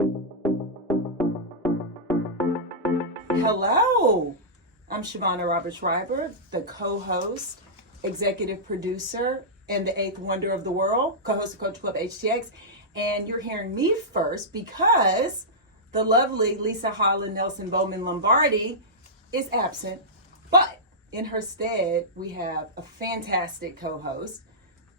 Hello, I'm Shavonnah Schreiber, the co-host, executive producer, and the eighth wonder of the world, co-host of Culture Club HTX. And you're hearing me first because the lovely Leisa Holland-Nelson Bowman Lombardi is absent. But in her stead, we have a fantastic co-host,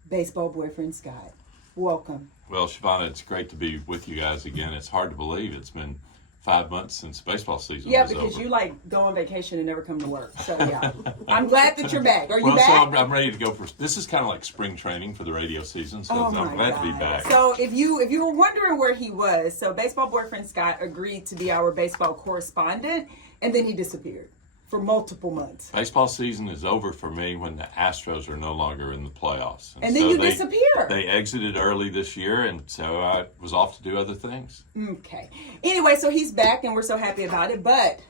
baseball boyfriend Scott. Welcome. Well, Shavonnah, it's great to be with you guys again. It's hard to believe it's been 5 months since baseball season was over. Yeah, because you go on vacation and never come to work. So yeah, I'm glad that you're back. Are you back? So I'm ready to go for. This is kind of like spring training for the radio season. So I'm glad to be back. So if you were wondering where he was, so baseball boyfriend Scott agreed to be our baseball correspondent, and then he disappeared for multiple months. Baseball season is over for me when the Astros are no longer in the playoffs. And then so you disappear. They exited early this year, and so I was off to do other things. Okay. Anyway, so he's back, and we're so happy about it, but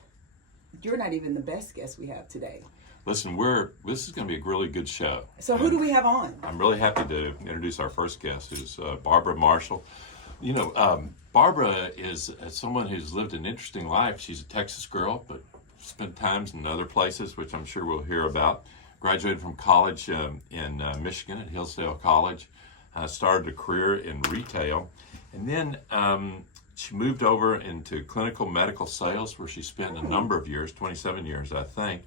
you're not even the best guest we have today. Listen, this is going to be a really good show. So who do we have on? I'm really happy to introduce our first guest, who's Barbara Marshall. You know, Barbara is someone who's lived an interesting life. She's a Texas girl, but spent times in other places, which I'm sure we'll hear about. Graduated from college in Michigan at Hillsdale College. Started a career in retail. And then she moved over into clinical medical sales, where she spent a number of years, 27 years, I think.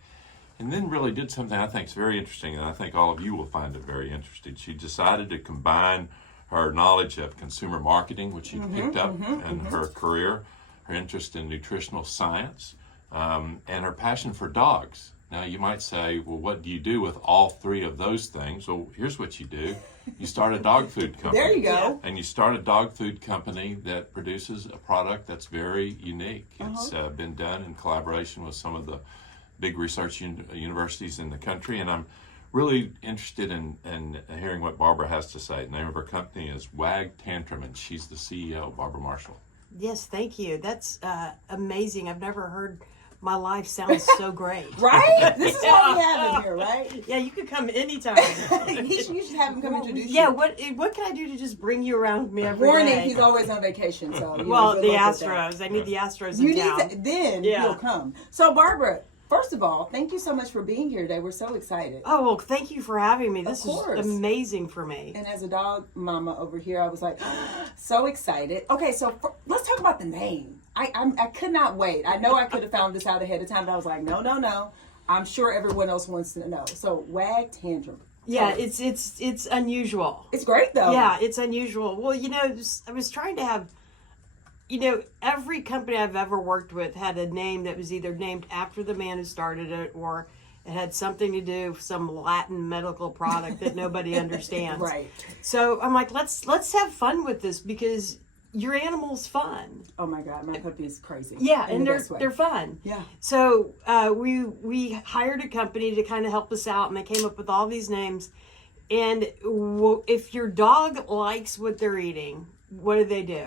And then really did something I think is very interesting, and I think all of you will find it very interesting. She decided to combine her knowledge of consumer marketing, which she picked up in her career, her interest in nutritional science, and her passion for dogs. Now you might say, well, what do you do with all three of those things? Well, here's what you do. You start a dog food company. There you go. And you start a dog food company that produces a product that's very unique. It's been done in collaboration with some of the big research universities in the country, and I'm really interested in hearing what Barbara has to say. The name of her company is WAG Tantrum, and she's the CEO, Barbara Marshall. Yes, thank you. That's amazing. I've never heard my life sounds so great. Right? This is what we have in here, right? Yeah, you could come anytime. You should have him come introduce you. Yeah, what can I do to just bring you around me every Warning, day? He's always on vacation, so the Astros. I need the Astros in town. Then he'll come. So, Barbara, first of all, thank you so much for being here today. We're so excited. Oh, well, thank you for having me. This is amazing for me. And as a dog mama over here, I was like, so excited. Okay, so let's talk about the name. I could not wait. I know I could have found this out ahead of time, but I was like, no. I'm sure everyone else wants to know. So, WAG Tantrum. Yeah, it's unusual. It's great, though. Yeah, it's unusual. Well, I was trying to have... every company I've ever worked with had a name that was either named after the man who started it, or it had something to do with some Latin medical product that nobody understands. Right. So I'm like, let's have fun with this, because your animal's fun. Oh my God, my puppy is crazy. Yeah, and they're fun. Yeah. So we hired a company to kind of help us out, and they came up with all these names. And if your dog likes what they're eating, what do?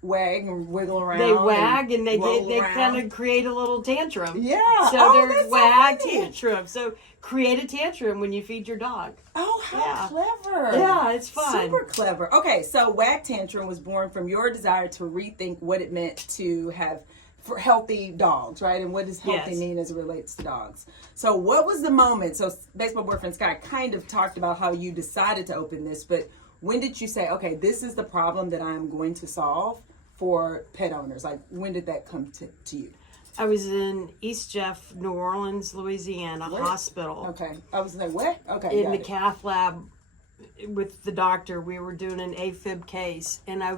Wag and wiggle around. They wag and they kind of create a little tantrum. Yeah. So there's WAG Tantrum. So create a tantrum when you feed your dog. Oh, how clever. Yeah, it's fun. Super clever. Okay, so WAG Tantrum was born from your desire to rethink what it meant to have for healthy dogs, right? And what does healthy mean as it relates to dogs? So what was the moment? So Baseball Boyfriend Scott kind of talked about how you decided to open this, but when did you say, okay, this is the problem that I'm going to solve for pet owners? Like, when did that come to you? I was in East Jeff, New Orleans, Louisiana hospital. Okay. I was like, what? Okay. In the cath lab with the doctor. We were doing an AFib case, and I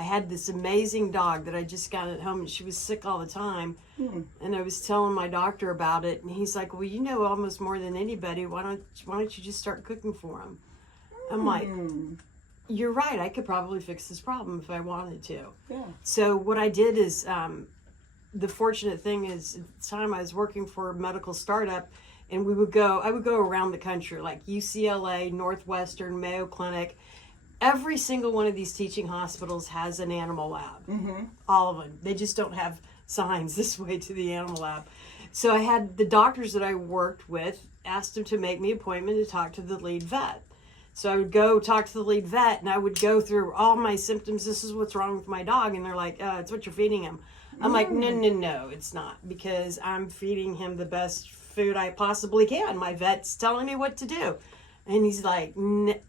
had this amazing dog that I just got at home, and she was sick all the time. And I was telling my doctor about it, and he's like, well, you know almost more than anybody. Why don't you just start cooking for him? I'm like, you're right. I could probably fix this problem if I wanted to. Yeah. So what I did is, the fortunate thing is, at the time I was working for a medical startup, and I would go around the country, like UCLA, Northwestern, Mayo Clinic. Every single one of these teaching hospitals has an animal lab. All of them. They just don't have signs this way to the animal lab. So I had the doctors that I worked with, asked them to make me an appointment to talk to the lead vet. So I would go talk to the lead vet, and I would go through all my symptoms. This is what's wrong with my dog. And they're like, it's what you're feeding him. I'm like, no, it's not, because I'm feeding him the best food I possibly can. My vet's telling me what to do. And he's like,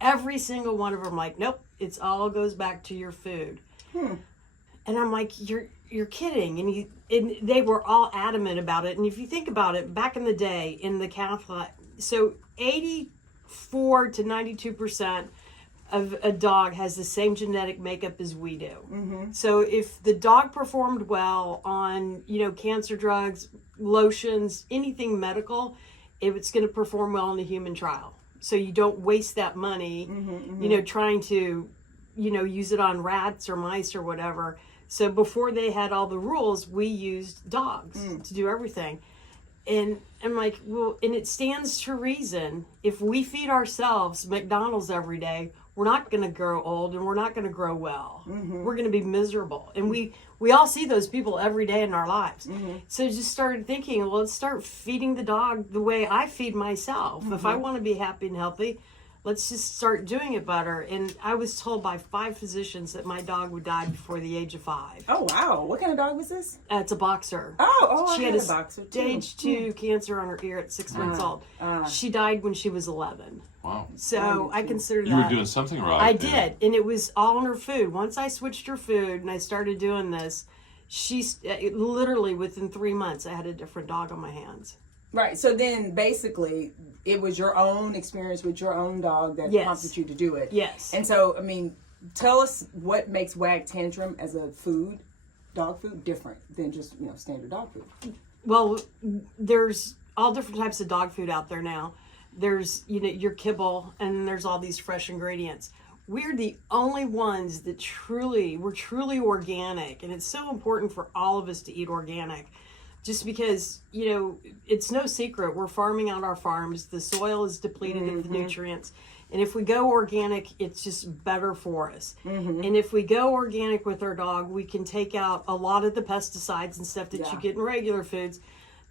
every single one of them, like, nope, it's all goes back to your food. And I'm like, you're kidding. And they were all adamant about it. And if you think about it, back in the day in the Catholic, so 84 to 92% of a dog has the same genetic makeup as we do. So if the dog performed well on, cancer drugs, lotions, anything medical, it's going to perform well in a human trial. So you don't waste that money, trying to, use it on rats or mice or whatever. So before they had all the rules, we used dogs to do everything. And I'm like, well, and it stands to reason. If we feed ourselves McDonald's every day, we're not going to grow old and we're not going to grow well. We're going to be miserable. And we all see those people every day in our lives. So just started thinking, well, let's start feeding the dog the way I feed myself. If I want to be happy and healthy, let's just start doing it better. And I was told by 5 physicians that my dog would die before the age of 5. Oh, wow. What kind of dog was this? It's a boxer. Oh, she I had a boxer too. Stage 2 cancer on her ear at 6 months old. She died when she was 11. Wow. So I consider that. You were doing something right. I did. And it was all in her food. Once I switched her food and I started doing this, literally within 3 months, I had a different dog on my hands. Right. So then basically it was your own experience with your own dog that prompted you to do it. Yes. And so, tell us what makes Wag Tantrum as a dog food, different than just, standard dog food. Well, there's all different types of dog food out there now. There's, your kibble, and there's all these fresh ingredients. We're the only ones that we're truly organic. And it's so important for all of us to eat organic. Just because, it's no secret. We're farming out our farms. The soil is depleted of the nutrients. And if we go organic, it's just better for us. And if we go organic with our dog, we can take out a lot of the pesticides and stuff that you get in regular foods.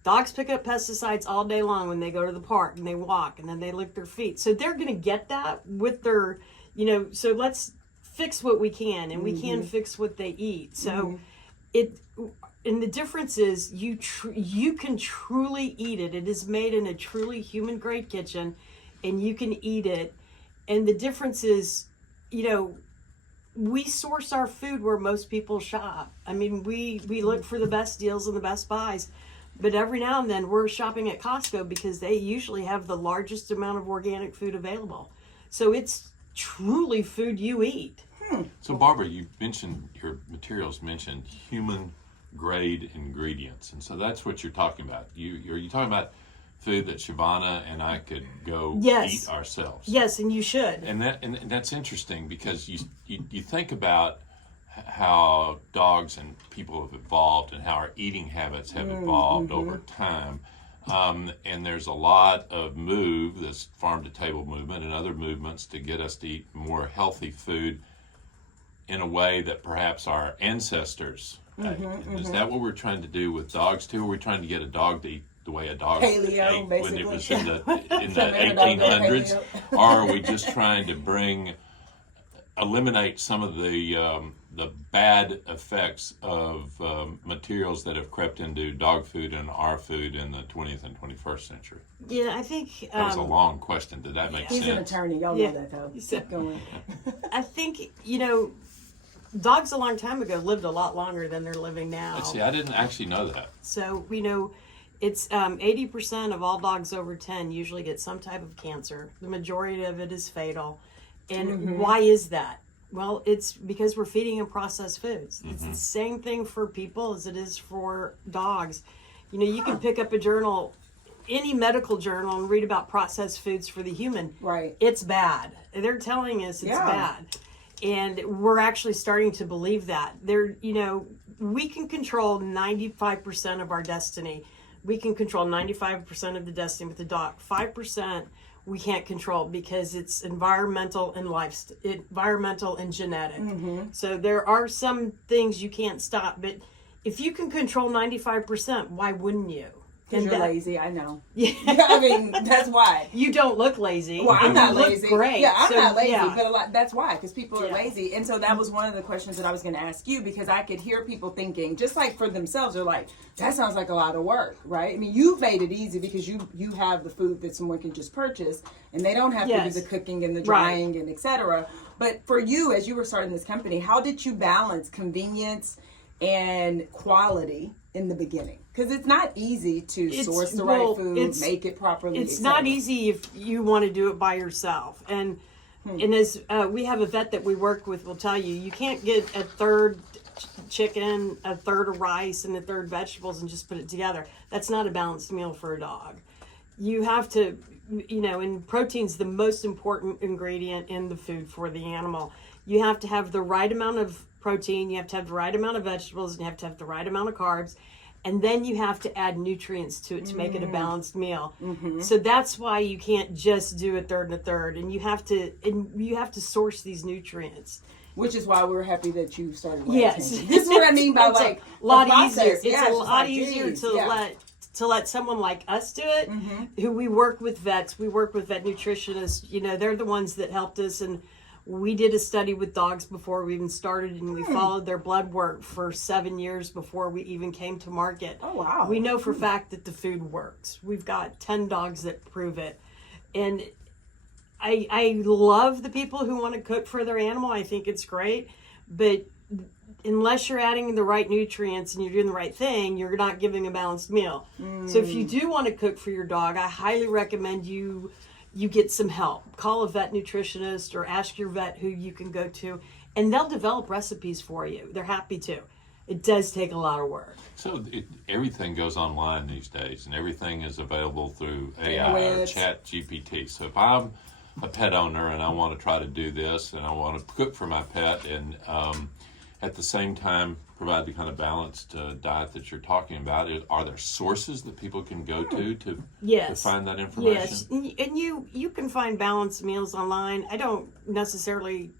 Dogs pick up pesticides all day long when they go to the park and they walk and then they lick their feet. So they're going to get that with their, so let's fix what we can, and we can fix what they eat. So and the difference is you can truly eat it. It is made in a truly human grade kitchen, and you can eat it. And the difference is, we source our food where most people shop. We look for the best deals and the best buys, but every now and then we're shopping at Costco because they usually have the largest amount of organic food available. So it's truly food you eat. So Barbara, you mentioned, your materials mentioned human grade ingredients, and so that's what you're talking about. You're talking about food that Shavonnah and I could go eat ourselves. Yes, and you should. And that's interesting, because you think about how dogs and people have evolved and how our eating habits have evolved over time. And there's a lot of this farm to table movement and other movements to get us to eat more healthy food in a way that perhaps our ancestors ate. And is that what we're trying to do with dogs too? Are we trying to get a dog to eat the way a dog Paleo, ate basically. when it was in the 1800s? Or are we just trying to eliminate some of the bad effects of materials that have crept into dog food and our food in the 20th and 21st century? Yeah, I think... that was a long question. Did that make sense? He's an attorney. Y'all know that, though. Keep going. I think, dogs a long time ago lived a lot longer than they're living now. See, I didn't actually know that. So, it's 80% of all dogs over 10 usually get some type of cancer. The majority of it is fatal. And why is that? Well, it's because we're feeding them processed foods. It's the same thing for people as it is for dogs. You can pick up a journal, any medical journal, and read about processed foods for the human. Right. It's bad. They're telling us it's bad. And we're actually starting to believe that. We can control 95% of our destiny. We can control 95% of the destiny with the dog. 5% we can't control because it's environmental and genetic. So there are some things you can't stop, but if you can control 95%, why wouldn't you? Because you're that- lazy, I know. Yeah. I mean, that's why. You don't look lazy. Well, I'm and not you look lazy. Great. Yeah, I'm So, not lazy, yeah. but that's why, because people are Yeah. lazy. And so that was one of the questions that I was going to ask you, because I could hear people thinking, just like for themselves, they're like, that sounds like a lot of work, right? I mean, you've made it easy because you have the food that someone can just purchase, and they don't have to Yes. do the cooking and the Right. drying and et cetera. But for you, as you were starting this company, how did you balance convenience and quality in the beginning? Because it's not easy to source the right food, make it properly. It's not easy if you want to do it by yourself. And as we have a vet that we work with will tell you, you can't get a third chicken, a third of rice, and a third vegetables and just put it together. That's not a balanced meal for a dog. You have to, and protein's the most important ingredient in the food for the animal. You have to have the right amount of protein, you have to have the right amount of vegetables, and you have to have the right amount of carbs. And then you have to add nutrients to it to make it a balanced meal. So that's why you can't just do a third and a third, and you have to source these nutrients. Which is why we were happy that you started. Yes, This is what I mean by it's like a lot the process. easier. It's Yeah, a just lot like, easier geez, to let someone like us do it. Who we work with vets, we work with vet nutritionists. They're the ones that helped us, and we did a study with dogs before we even started, and we followed their blood work for 7 years before we even came to market. Oh, wow. We know for a fact that the food works. We've got 10 dogs that prove it. And I love the people who want to cook for their animal. I think it's great. But unless you're adding the right nutrients and you're doing the right thing, you're not giving a balanced meal. So if you do want to cook for your dog, I highly recommend you get some help. Call a vet nutritionist or ask your vet who you can go to, and they'll develop recipes for you. They're happy to. It does take a lot of work. So everything goes online these days, and everything is available through AI or Chat GPT. So if I'm a pet owner and I want to try to do this, and I want to cook for my pet, and at the same time provide the kind of balanced diet that you're talking about, are there sources that people can go to find that information? Yes, and you can find balanced meals online. I don't necessarily.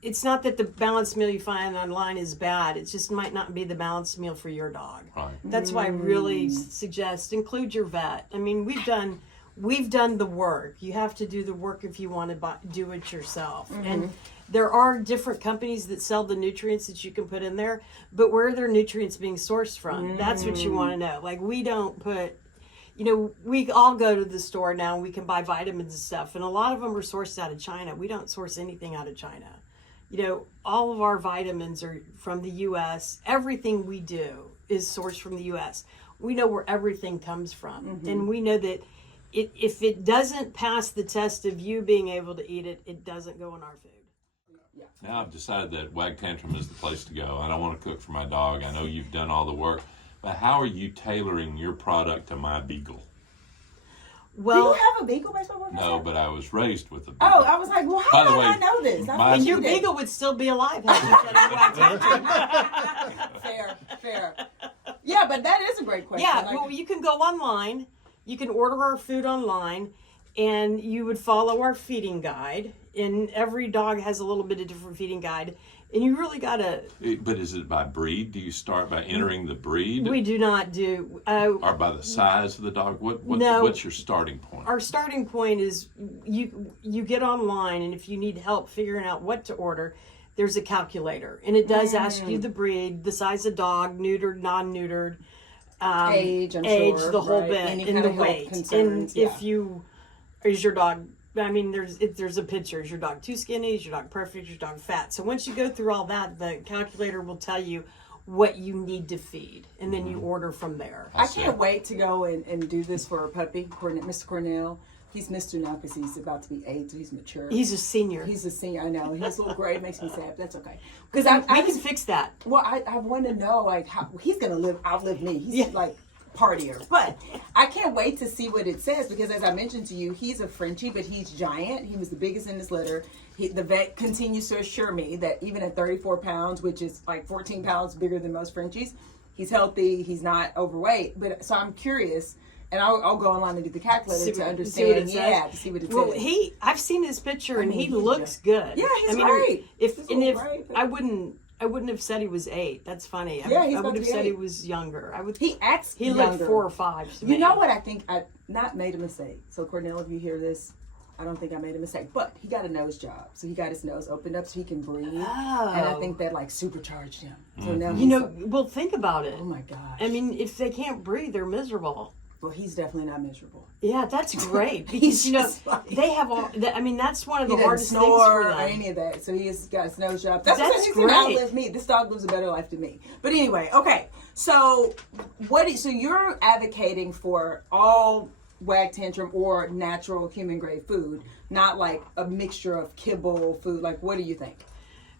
It's not that the balanced meal you find online is bad. It just might not be the balanced meal for your dog. Right. That's why I really suggest include your vet. I mean, we've done the work. You have to do the work if you want to do it yourself. And there are different companies that sell the nutrients that you can put in there, but where are their nutrients being sourced from? That's what you want to know. Like, we don't put, we all go to the store now and we can buy vitamins and stuff, and a lot of them are sourced out of China. We don't source anything out of China. All of our vitamins are from the U.S. Everything we do is sourced from the U.S. We know where everything comes from, and we know that if it doesn't pass the test of you being able to eat it, it doesn't go in our food. Now I've decided that Wag Tantrum is the place to go. I don't want to cook for my dog. I know you've done all the work, but how are you tailoring your product to my beagle? Well, do you have a beagle baseball professor? No, but I was raised with a beagle. Oh, I was like, well, how By the did I way, know this? my- your beagle would still be alive. Fair. Yeah, but that is a great question. Yeah, Like, well, you can go online. You can order our food online, and you would follow our feeding guide. And every dog has a little bit of different feeding guide. And you really got to... But is it by breed? Do you start by entering the breed? We do not do... or by the size of the dog? What's your starting point? Our starting point is you get online, and if you need help figuring out what to order, there's a calculator. And it does ask you the breed, the size of dog, neutered, non-neutered, age, I'm age, sure, the whole right? bit, Any and kind the of health weight. concerns, And if is your dog... I mean, there's a picture. Is your dog too skinny? Is your dog perfect? Is your dog fat? So once you go through all that, the calculator will tell you what you need to feed, and then you order from there. I can't wait to go and do this for a puppy, Mr. Cornell. He's Mr. now because he's about to be 8, so he's mature. He's a senior. He's a senior, I know. He's a little gray, it makes me sad, but that's okay. We can fix that. Well, I want to know, like, how he's going to outlive me. He's like partier. But I can't wait to see what it says, because as I mentioned to you, he's a Frenchie, but he's giant. He was the biggest in his litter. The vet continues to assure me that even at 34 pounds, which is like 14 pounds bigger than most Frenchies, he's healthy, he's not overweight. But so I'm curious, and I'll go online and do the calculator to understand. To see what it says. I've seen his picture, and he looks good. Yeah, he's great. I I wouldn't have said he was 8. That's funny. Yeah, he's I about would to have be said 8. he was younger. He acts He younger. looked 4 or 5. To You me. know what? I think I not made a mistake. So Cornell, if you hear this, I don't think I made a mistake. But he got a nose job, so he got his nose opened up so he can breathe. Oh. And I think that like supercharged him. So now You know, well, think about it. oh my gosh. I mean, if they can't breathe, they're miserable. well, he's definitely not miserable. Yeah, that's great because He's you know just like- they have all. I mean, that's one of He the doesn't hardest things snore for or them. any of that. So he has got his nose job. That's That's he's gonna great. outlive me. This dog lives a better life than me. But anyway, okay. So so you're advocating for all wag tantrum or natural human grade food, not like a mixture of kibble food. Like, what do you think?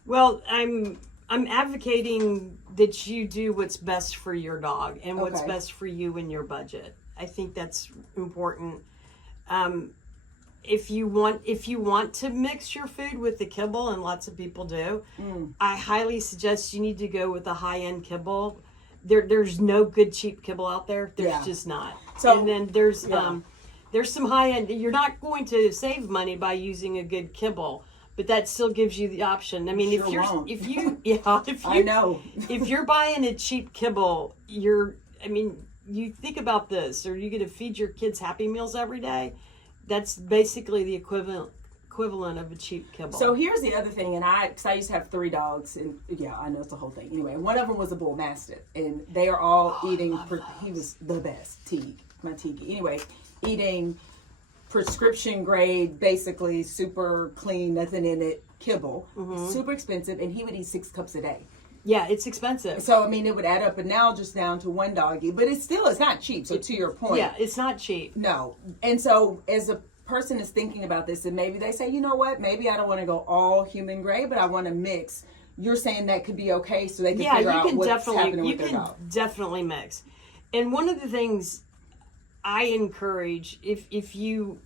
Well, I'm advocating that you do what's best for your dog and what's Okay. best for you and your budget. I think that's important. If you want to mix your food with the kibble, and lots of people do, I highly suggest you need to go with a high-end kibble. There's no good cheap kibble out there. There's Yeah. just not. So- and then there's yeah. there's some high-end. You're not going to save money by using a good kibble, but that still gives you the option. I mean, Sure won't. if you I know. if you're buying a cheap kibble, you think about this. Are you going to feed your kids Happy Meals every day? That's basically the equivalent of a cheap kibble. So here's the other thing, and because I used to have 3 dogs, and yeah, I know it's the whole thing. Anyway, one of them was a bull mastiff, and they are all eating. He was the best, my Tiki. Anyway, eating prescription grade, basically super clean, nothing in it, kibble, super expensive, and he would eat 6 cups a day. yeah, it's expensive. So I mean, it would add up, and now just down to one doggy, but it's not cheap. So to your point, Yeah, it's not cheap. no. And so as a person is thinking about this, and maybe they say, you know what, maybe I don't want to go all human grade, but I want to mix. You're saying that could be okay, so they can Yeah, figure you out can what's happening you with their can dog. definitely mix. And one of the things I encourage, if you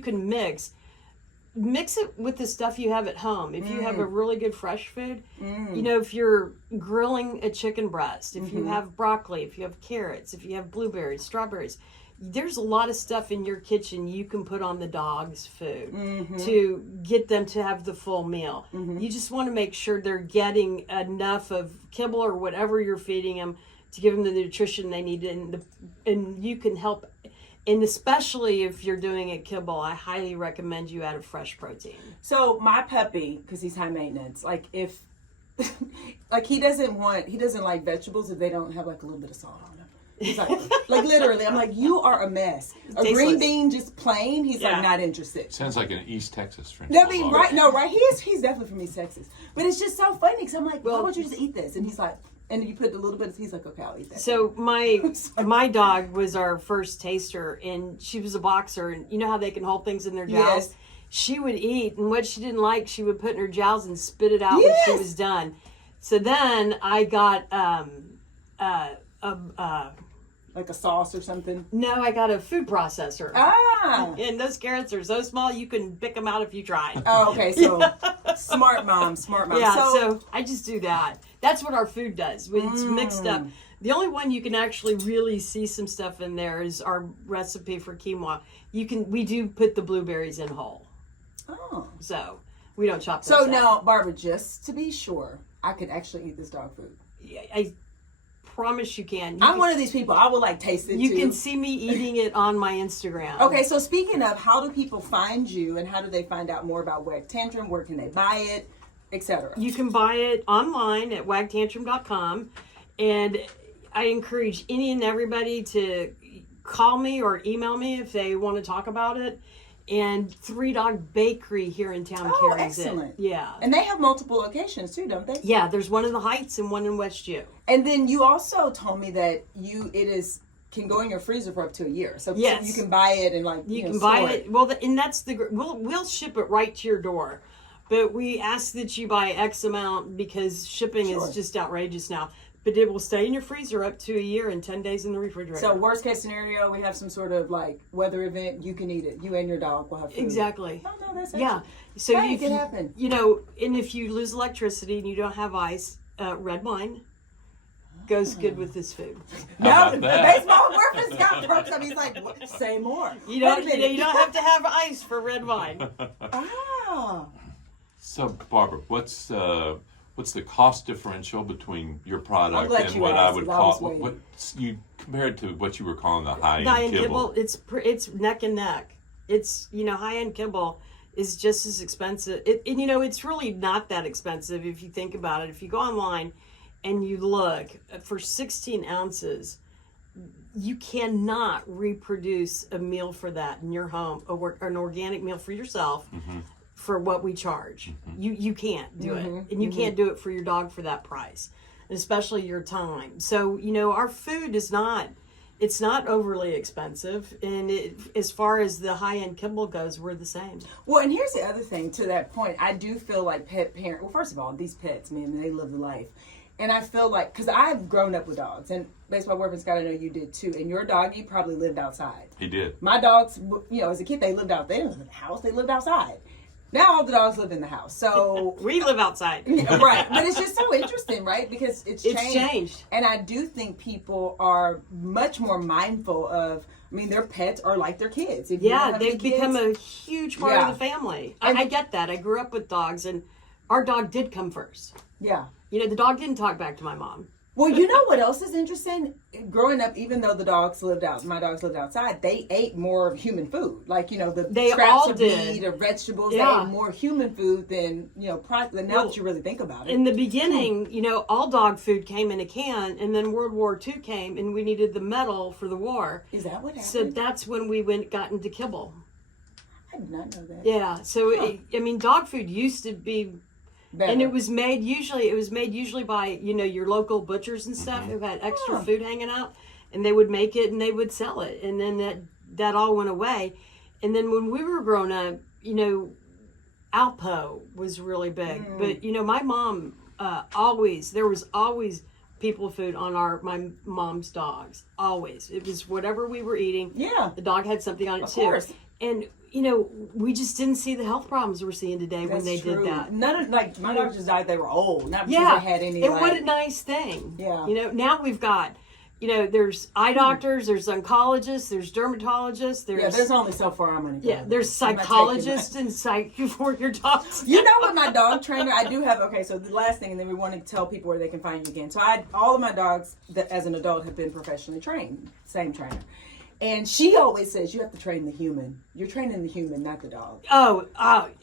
can mix it with the stuff you have at home. If you have a really good fresh food, you know, if you're grilling a chicken breast, if you have broccoli, if you have carrots, if you have blueberries, strawberries, there's a lot of stuff in your kitchen you can put on the dog's food to get them to have the full meal. You just want to make sure they're getting enough of kibble or whatever you're feeding them to give them the nutrition they need, and you can help. And especially if you're doing a kibble, I highly recommend you add a fresh protein. So my puppy, because he's high maintenance, like if, like he doesn't like vegetables if they don't have like a little bit of salt on them. He's like, like literally, I'm like, you are a mess. A green Tasteless. bean just plain, he's Yeah. like not interested. Sounds like an East Texas French I mean, bulldog. right? No, right? He's definitely from East Texas, but it's just so funny because I'm like, why would you just eat this? And he's like, and you put a little bit. He's like, okay, I'll eat that. So my dog was our first taster, and she was a boxer, and you know how they can hold things in their jowls? Yes. She would eat, and what she didn't like, she would put in her jowls and spit it out when Yes. she was done. So then I got like a sauce or something. I got a food processor. Ah. And those carrots are so small you can pick them out if you try. Oh, okay. So smart mom. Yeah, so I just do that. That's what our food does. When it's mixed up. The only one you can actually really see some stuff in there is our recipe for quinoa. We do put the blueberries in whole. Oh. So we don't chop those So up. now, Barbara, just to be sure, I could actually eat this dog food. I promise you can. I'm one of these people. I will like taste it You too. can see me eating it on my Instagram. Okay, so speaking of, how do people find you, and how do they find out more about Wag Tantrum? Where can they buy it, etc.? You can buy it online at wagtantrum.com, and I encourage any and everybody to call me or email me if they want to talk about it. And 3 Dog Bakery here in town Oh, carries excellent. it. Yeah. And they have multiple locations too, don't they? Yeah, there's one in the Heights and one in West U. And then you also told me that can go in your freezer for up to a year. So Yes. you can buy it and You can store buy it. Well, and that's we'll ship it right to your door. But we ask that you buy X amount because shipping Sure. is just outrageous now. But it will stay in your freezer up to a year and 10 days in the refrigerator. So worst case scenario, we have some sort of like weather event. You can eat it. You and your dog will have food. Exactly. Oh no, that's Yeah. actually- So Hey, if it can happen. You know, and if you lose electricity and you don't have ice, red wine goes good with this food. No, How the about that? baseball reference got perks up. He's like, what? Say more. You don't, Wait a minute. you don't have to have ice for red wine. Ah. So, Barbara, what's the cost differential between your product let and you what ask, I would 'cause I was call waiting. what you compared to what you were calling the high-end High-end kibble? kibble, it's neck and neck. It's, high-end kibble is just as expensive. And it's really not that expensive if you think about it. If you go online and you look for 16 ounces, you cannot reproduce a meal for that in your home, or an organic meal for yourself for what we charge. You can't do it. And you can't do it for your dog for that price, especially your time. So, our food is not, it's not overly expensive. And as far as the high-end kibble goes, we're the same. Well, and here's the other thing to that point. I do feel like pet parent. Well, first of all, these pets, man, they live the life. And I feel like, because I've grown up with dogs, and baseball working Scott, I know you did too. And your dog, you probably lived outside. He did. My dogs, as a kid, they lived out. They didn't live in the house. They lived outside. Now all the dogs live in the house. So We live outside. right, but it's just so interesting, right? Because it's changed. And I do think people are much more mindful of. I mean, their pets are like their kids. If you don't have They've any kids, become a huge part of the family. I get that. I grew up with dogs, and our dog did come first. Yeah. The dog didn't talk back to my mom. Well, you know what else is interesting? Growing up, even though my dogs lived outside, they ate more human food. Like, the They scraps all of did. meat or vegetables. Yeah. They ate more human food than, now that you really think about it. In the beginning, all dog food came in a can, and then World War II came, and we needed the metal for the war. Is that what happened? So that's when we got into kibble. I did not know that. Yeah. So dog food used to be, Better. and it was made usually by your local butchers and stuff who had extra food hanging out, and they would make it and they would sell it, and then that all went away. And then when we were growing up, Alpo was really big, but my mom there was always people food on my mom's dogs. Always, it was whatever we were eating. Yeah, the dog had something on it of too. course. And we just didn't see the health problems we're seeing today when they did that. None of my dogs just died. They were old, not because they had any. And what a nice thing. Yeah. Now we've got, there's eye doctors, there's oncologists, there's dermatologists, there's only so far I'm gonna go. Yeah, there's psychologists and psych for your dogs. You know what, my dog trainer, I do have. Okay, so the last thing, and then we want to tell people where they can find you again. So all of my dogs that as an adult have been professionally trained, same trainer. And she always says you have to train the human. You're training the human, not the dog. Oh,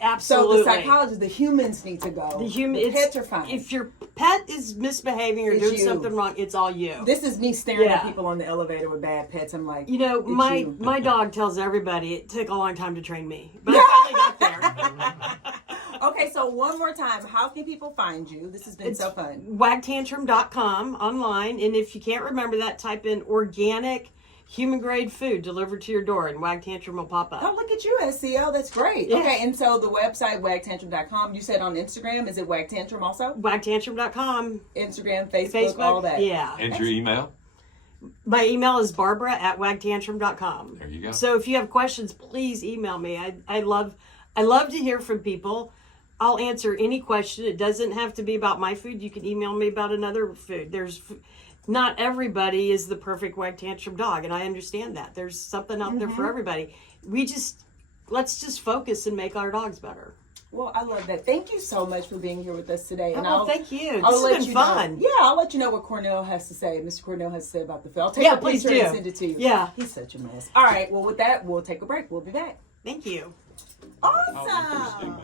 absolutely. So the psychologist, the humans need to go. The pets are fine. If your pet is misbehaving or doing something wrong, it's all you. This is me staring at people on the elevator with bad pets. I'm like, my dog tells everybody it took a long time to train me, but I finally got there. Okay, so one more time, how can people find you? This has been so fun. Wagtantrum.com online, and if you can't remember that, type in organic human grade food delivered to your door, and Wag Tantrum will pop up. Oh, look at you, SEO. That's great. Yeah. Okay, and so the website, wagtantrum.com. You said on Instagram, is it Wagtantrum also? Wagtantrum.com. Instagram, Facebook, all that. Yeah. And your email? My email is barbara@wagtantrum.com. There you go. So if you have questions, please email me. I love to hear from people. I'll answer any question. It doesn't have to be about my food. You can email me about another food. Not everybody is the perfect Wag Tantrum dog, and I understand that. There's something out there for everybody. Let's just focus and make our dogs better. Well, I love that. Thank you so much for being here with us today. And thank you. This has been fun. I'll let you know what Cornell has to say. Mr. Cornell has to say about the film. I'll take a please picture do. and send it to you. Yeah. He's such a mess. All right. Well, with that, we'll take a break. We'll be back. Thank you. Awesome. Oh, interesting, man.